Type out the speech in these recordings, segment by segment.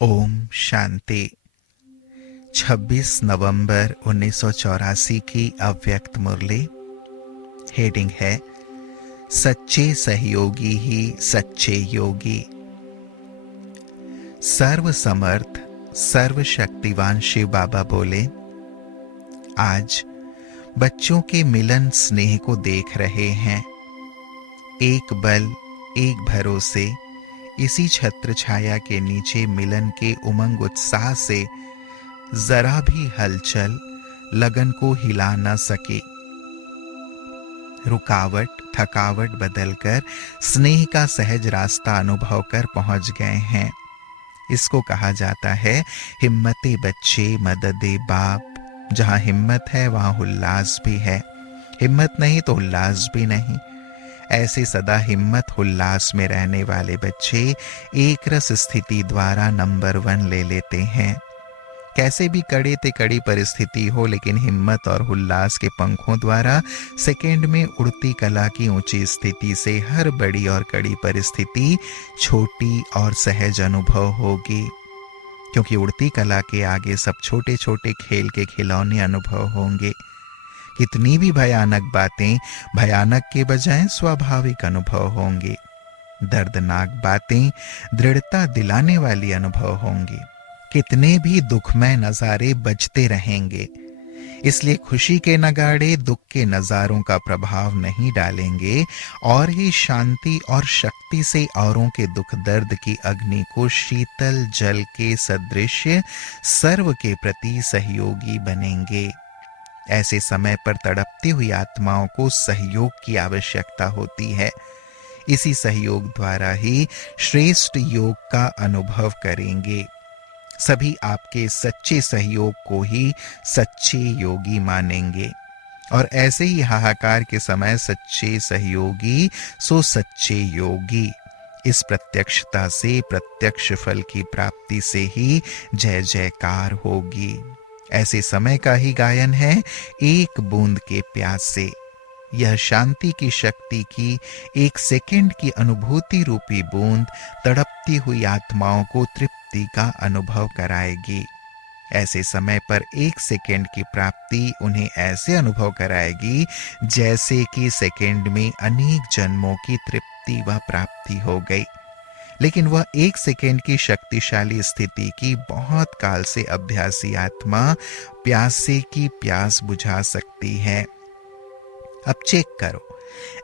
ओम शांति। 26 नवंबर 1984 की अव्यक्त मुरली। हेडिंग है सच्चे सहयोगी ही सच्चे योगी। सर्व समर्थ सर्व शक्तिवान शिव बाबा बोले, आज बच्चों के मिलन स्नेह को देख रहे हैं। एक बल एक भरोसे इसी छत्र छाया के नीचे मिलन के उमंग उत्साह से जरा भी हलचल लगन को हिला न सके। रुकावट थकावट बदलकर स्नेह का सहज रास्ता अनुभव कर पहुंच गए हैं। इसको कहा जाता है हिम्मते बच्चे मददे बाप। जहां हिम्मत है वहां उल्लास भी है, हिम्मत नहीं तो उल्लास भी नहीं। ऐसे सदा हिम्मत उल्लास में रहने वाले बच्चे एक रस स्थिति द्वारा नंबर 1 ले लेते हैं। कैसे भी कड़े ते कड़ी परिस्थिति हो, लेकिन हिम्मत और उल्लास के पंखों द्वारा सेकंड में उड़ती कला की ऊंची स्थिति से हर बड़ी और कड़ी परिस्थिति छोटी और सहज अनुभव होगी। क्योंकि उड़ती कला के आगे सब छोटे छोटे खेल के खिलौने अनुभव होंगे। कितनी भी भयानक बातें भयानक के बजाय स्वाभाविक अनुभव होंगे। दर्दनाक बातें दृढ़ता दिलाने वाली अनुभव होंगी। कितने भी दुखमय नजारे बजते रहेंगे। इसलिए खुशी के नगाड़े दुख के नजारों का प्रभाव नहीं डालेंगे और ही शांति और शक्ति से औरों के दुख दर्द की अग्नि को शीतल जल के सदृश सर्व के प्रति सहयोगी बनेंगे। ऐसे समय पर तड़पती हुई आत्माओं को सहयोग की आवश्यकता होती है। इसी सहयोग द्वारा ही श्रेष्ठ योग का अनुभव करेंगे। सभी आपके सच्चे सहयोग को ही सच्चे योगी मानेंगे और ऐसे ही हाहाकार के समय सच्चे सहयोगी सो सच्चे योगी। इस प्रत्यक्षता से प्रत्यक्ष फल की प्राप्ति से ही जय जयकार होगी। ऐसे समय का ही गायन है एक बूंद के प्यास से। यह शांति की शक्ति की एक सेकंड की अनुभूति रूपी बूंद तड़पती हुई आत्माओं को तृप्ति का अनुभव कराएगी। ऐसे समय पर एक सेकंड की प्राप्ति उन्हें ऐसे अनुभव कराएगी जैसे कि सेकंड में अनेक जन्मों की तृप्ति व प्राप्ति हो गई। लेकिन वह एक सेकेंड की शक्तिशाली स्थिति की बहुत काल से अभ्यासी आत्मा प्यासे की प्यास बुझा सकती है। अब चेक करो,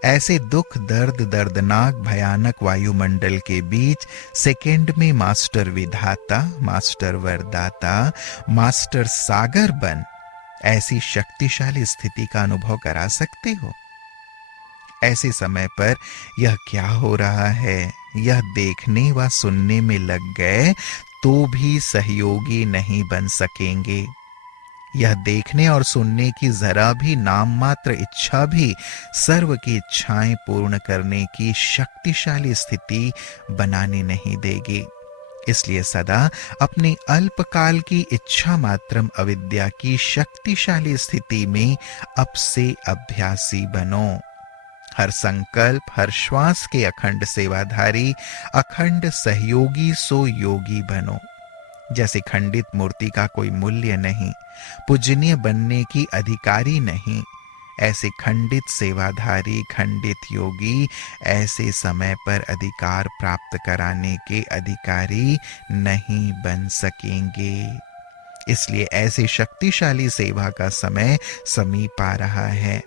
ऐसे दुख दर्द दर्दनाक भयानक वायुमंडल के बीच सेकेंड में मास्टर विधाता मास्टर वरदाता मास्टर सागर बन ऐसी शक्तिशाली स्थिति का अनुभव करा सकते हो। ऐसे समय पर यह क्या हो रहा है यह देखने व सुनने में लग गए तो भी सहयोगी नहीं बन सकेंगे। यह देखने और सुनने की जरा भी नाम मात्र इच्छा भी सर्व की इच्छाएं पूर्ण करने की शक्तिशाली स्थिति बनाने नहीं देगी। इसलिए सदा अपने अल्पकाल की इच्छा मात्रम अविद्या की शक्तिशाली स्थिति में अब से अभ्यासी बनो। हर संकल्प हर श्वास के अखंड सेवाधारी अखंड सहयोगी सो योगी बनो। जैसे खंडित मूर्ति का कोई मूल्य नहीं, पूजनीय बनने की अधिकारी नहीं, ऐसे खंडित सेवाधारी खंडित योगी ऐसे समय पर अधिकार प्राप्त कराने के अधिकारी नहीं बन सकेंगे। इसलिए ऐसे शक्तिशाली सेवा का समय समीप आ रहा है।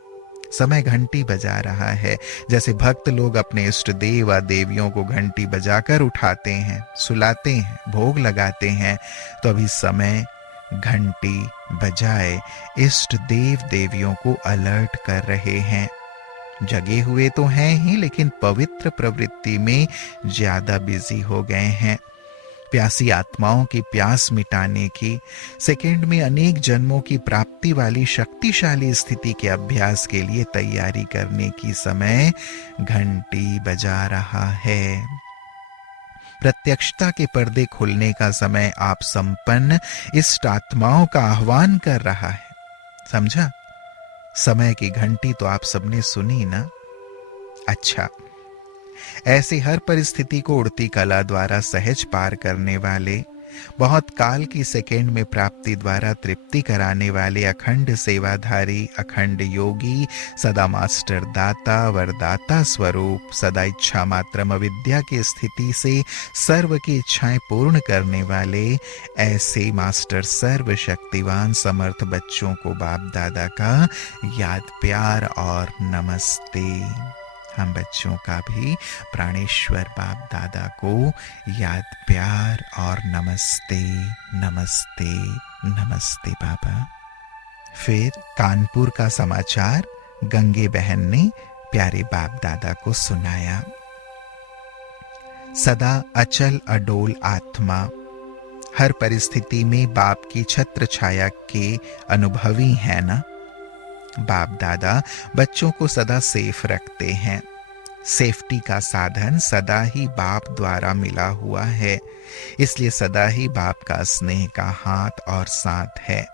समय घंटी बजा रहा है। जैसे भक्त लोग अपने इष्ट देव व देवियों को घंटी बजाकर उठाते हैं, सुलाते हैं, भोग लगाते हैं, तो अभी समय घंटी बजाए इष्ट देव देवियों को अलर्ट कर रहे हैं। जगे हुए तो हैं ही, लेकिन पवित्र प्रवृत्ति में ज्यादा बिजी हो गए हैं। प्यासी आत्माओं की प्यास मिटाने की सेकंड में अनेक जन्मों की प्राप्ति वाली शक्तिशाली स्थिति के अभ्यास के लिए तैयारी करने की समय घंटी बजा रहा है। प्रत्यक्षता के पर्दे खुलने का समय आप संपन्न इष्ट आत्माओं का आह्वान कर रहा है। समझा? समय की घंटी तो आप सबने सुनी ना। अच्छा, ऐसी हर परिस्थिति को उड़ती कला द्वारा सहज पार करने वाले बहुत काल की सेकंड में प्राप्ति द्वारा तृप्ति कराने वाले अखंड सेवाधारी, अखंड योगी, सदा मास्टर दाता वरदाता स्वरूप, सदा इच्छा मात्रम अविद्या की स्थिति से सर्व की इच्छाएं पूर्ण करने वाले ऐसे मास्टर सर्वशक्तिवान समर्थ बच्चों को बाप दादा का याद प्यार और नमस्ते। हम बच्चों का भी प्राणेश्वर बाप दादा को याद प्यार और नमस्ते नमस्ते नमस्ते बाबा। फिर कानपुर का समाचार गंगे बहन ने प्यारे बाप दादा को सुनाया। सदा अचल अडोल आत्मा, हर परिस्थिति में बाप की छत्र छाया के अनुभवी है ना। बाप दादा बच्चों को सदा सेफ रखते हैं। सेफ्टी का साधन सदा ही बाप द्वारा मिला हुआ है, इसलिए सदा ही बाप का स्नेह का हाथ और साथ है।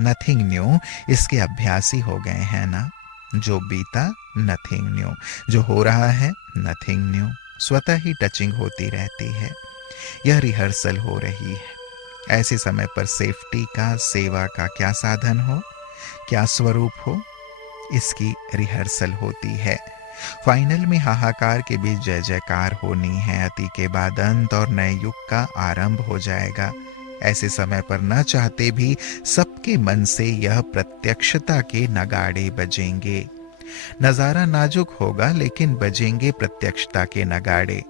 नथिंग न्यू, इसके अभ्यासी हो गए हैं ना। जो बीता नथिंग न्यू, जो हो रहा है नथिंग न्यू, स्वतः ही टचिंग होती रहती है। यह रिहर्सल हो रही है। ऐसे समय पर सेफ्टी का, सेवा का क्या साधन हो, क्या स्वरूप हो, इसकी रिहर्सल होती है। फाइनल में हाहाकार के बीच जय जयकार होनी है। अति के बाद अंत और नए युग का आरंभ हो जाएगा। ऐसे समय पर न चाहते भी सबके मन से यह प्रत्यक्षता के नगाड़े बजेंगे। नजारा नाजुक होगा लेकिन बजेंगे प्रत्यक्षता के नगाड़े।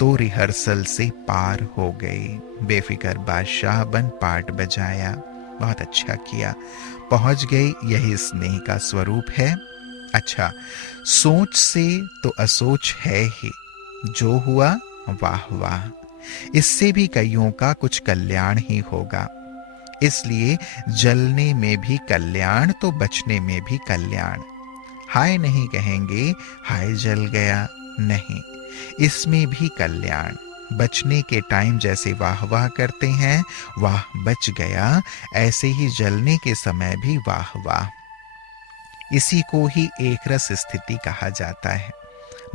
तो रिहर्सल से पार हो गई। बेफिक्र बादशाह बन पाठ बजाया, बहुत अच्छा किया, पहुंच गई। यही स्नेह का स्वरूप है। अच्छा, सोच से तो असोच है ही, जो हुआ वाह वाह। इससे भी कईयों का कुछ कल्याण ही होगा। इसलिए जलने में भी कल्याण तो बचने में भी कल्याण। हाय नहीं कहेंगे हाय जल गया, नहीं, इसमें भी कल्याण। बचने के टाइम जैसे वाह वाह करते हैं, वाह बच गया, ऐसे ही जलने के समय भी वाह वाह। इसी को ही एक रस स्थिति कहा जाता है।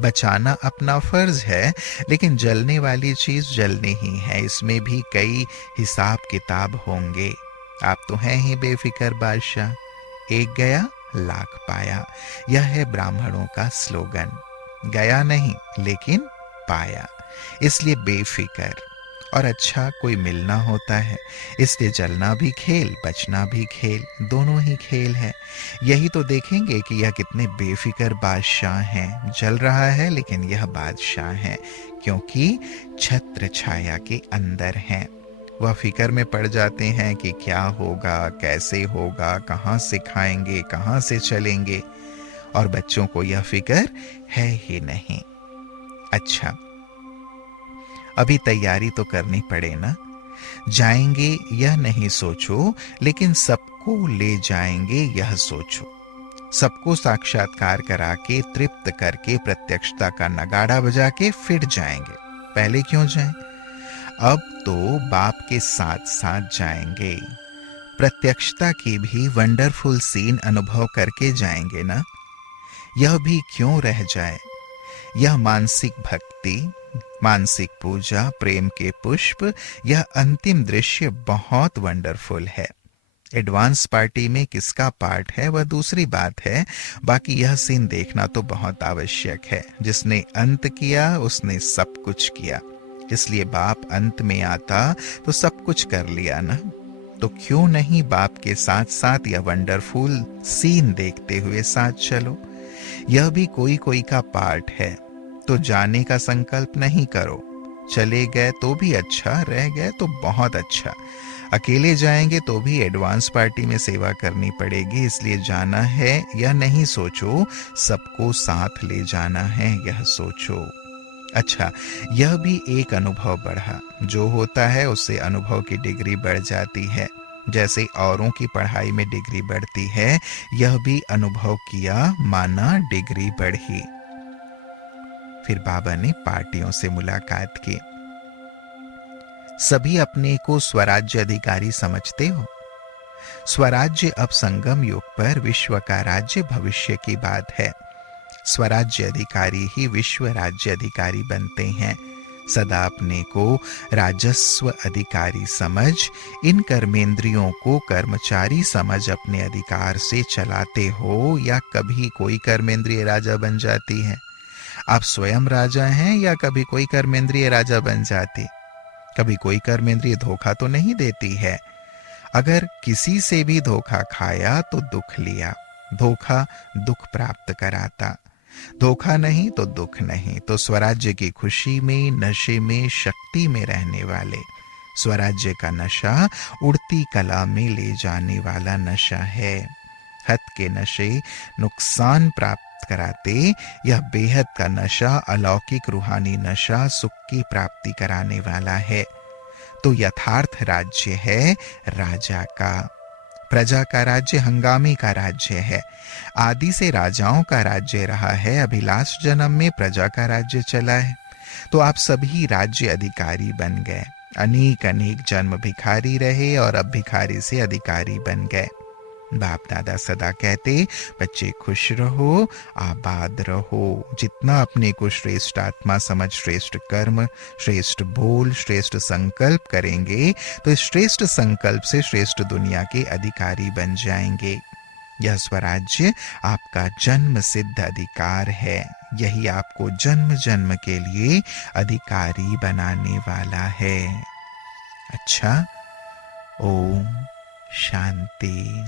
बचाना अपना फर्ज है, लेकिन जलने वाली चीज जलनी ही है। इसमें भी कई हिसाब किताब होंगे। आप तो हैं ही बेफिक्र बादशाह, एक गया लाख पाया। यह है ब्राह्मणों का स्लोगन। गया नहीं लेकिन पाया, इसलिए बेफिक्र। और अच्छा कोई मिलना होता है, इसलिए जलना भी खेल, बचना भी खेल, दोनों ही खेल है। यही तो देखेंगे कि यह कितने बेफिक्र बादशाह हैं। जल रहा है लेकिन यह बादशाह है, क्योंकि छत्र छाया के अंदर हैं। वह फिक्र में पड़ जाते हैं कि क्या होगा, कैसे होगा, कहाँ से खाएंगे, कहाँ से चलेंगे, और बच्चों को यह फिक्र है ही नहीं। अच्छा, अभी तैयारी तो करनी पड़े ना। जाएंगे यह नहीं सोचो, लेकिन सबको ले जाएंगे यह सोचो। सबको साक्षात्कार करा के, तृप्त करके, प्रत्यक्षता का नगाड़ा बजा के फिर जाएंगे। पहले क्यों जाएं? अब तो बाप के साथ साथ जाएंगे। प्रत्यक्षता की भी वंडरफुल सीन अनुभव करके जाएंगे ना। यह भी क्यों रह जाए। यह मानसिक भक्ति, मानसिक पूजा, प्रेम के पुष्प, यह अंतिम दृश्य बहुत वंडरफुल है। एडवांस पार्टी में किसका पार्ट है वह दूसरी बात है, बाकी यह सीन देखना तो बहुत आवश्यक है। जिसने अंत किया उसने सब कुछ किया, इसलिए बाप अंत में आता तो सब कुछ कर लिया ना। तो क्यों नहीं बाप के साथ साथ यह वंडरफुल सीन देखते हुए साथ चलो। यह भी कोई कोई का पार्ट है। तो जाने का संकल्प नहीं करो। चले गए तो भी अच्छा, रह गए तो बहुत अच्छा। अकेले जाएंगे तो भी एडवांस पार्टी में सेवा करनी पड़ेगी, इसलिए जाना है यह नहीं सोचो, सबको साथ ले जाना है यह सोचो। अच्छा, यह भी एक अनुभव बढ़ा। जो होता है उससे अनुभव की डिग्री बढ़ जाती है। जैसे औरों की पढ़ाई में डिग्री बढ़ती है, यह भी अनुभव किया, माना डिग्री बढ़ी। फिर बाबा ने पार्टियों से मुलाकात की। सभी अपने को स्वराज्य अधिकारी समझते हो। स्वराज्य अब संगम युग पर विश्व का राज्य भविष्य की बात है। स्वराज्य अधिकारी ही विश्व राज्य अधिकारी बनते हैं। सदा अपने को राजस्व अधिकारी समझ इन कर्मेंद्रियों को कर्मचारी समझ अपने अधिकार से चलाते हो, या कभी कोई कर्मेंद्रिय राजा बन जाती है? आप स्वयं राजा हैं या कभी कोई कर्मेंद्रिय राजा बन जाती? कभी कोई कर्मेंद्रिय धोखा तो नहीं देती है? अगर किसी से भी धोखा खाया तो दुख लिया। धोखा दुख प्राप्त कराता, धोखा नहीं तो दुख नहीं। तो स्वराज्य की खुशी में, नशे में, शक्ति में रहने वाले, स्वराज्य का नशा उड़ती कला में ले जाने वाला नशा है। हद के नशे नुकसान प्राप्त कराते, यह बेहद का नशा, अलौकिक रूहानी नशा, सुख की प्राप्ति कराने वाला है। तो यथार्थ राज्य है राजा का। प्रजा का राज्य हंगामे का राज्य है। आदि से राजाओं का राज्य रहा है, अभी लास्ट जन्म में प्रजा का राज्य चला है। तो आप सभी राज्य अधिकारी बन गए। अनेक अनेक जन्म भिखारी रहे और अब भिखारी से अधिकारी बन गए। बाप दादा सदा कहते, बच्चे खुश रहो, आबाद रहो। जितना अपने को श्रेष्ठ आत्मा समझ श्रेष्ठ कर्म, श्रेष्ठ बोल, श्रेष्ठ संकल्प करेंगे तो इस श्रेष्ठ संकल्प से श्रेष्ठ दुनिया के अधिकारी बन जाएंगे। यह स्वराज्य आपका जन्म सिद्ध अधिकार है। यही आपको जन्म जन्म के लिए अधिकारी बनाने वाला है। अच्छा, ओम शांति।